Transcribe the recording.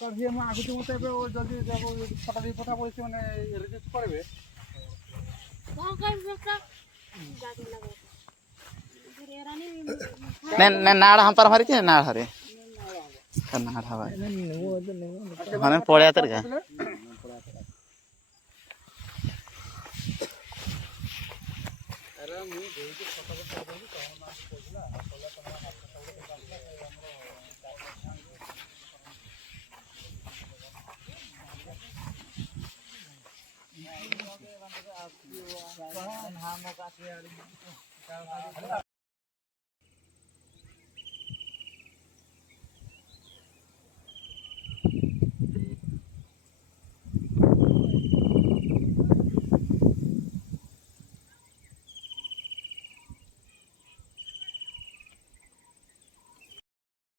দরকার হি আমি আগুতি মতো ଏବେ ଯଦି ଫଟା ଦେଇ ପଠା ପଡ଼ିଛି ମାନେ ରେଜିଷ୍ଟ କରିବେ नाड़ हम पर हमारी थी नाड़ हरे नाड़ हवा हमें पड़े तर का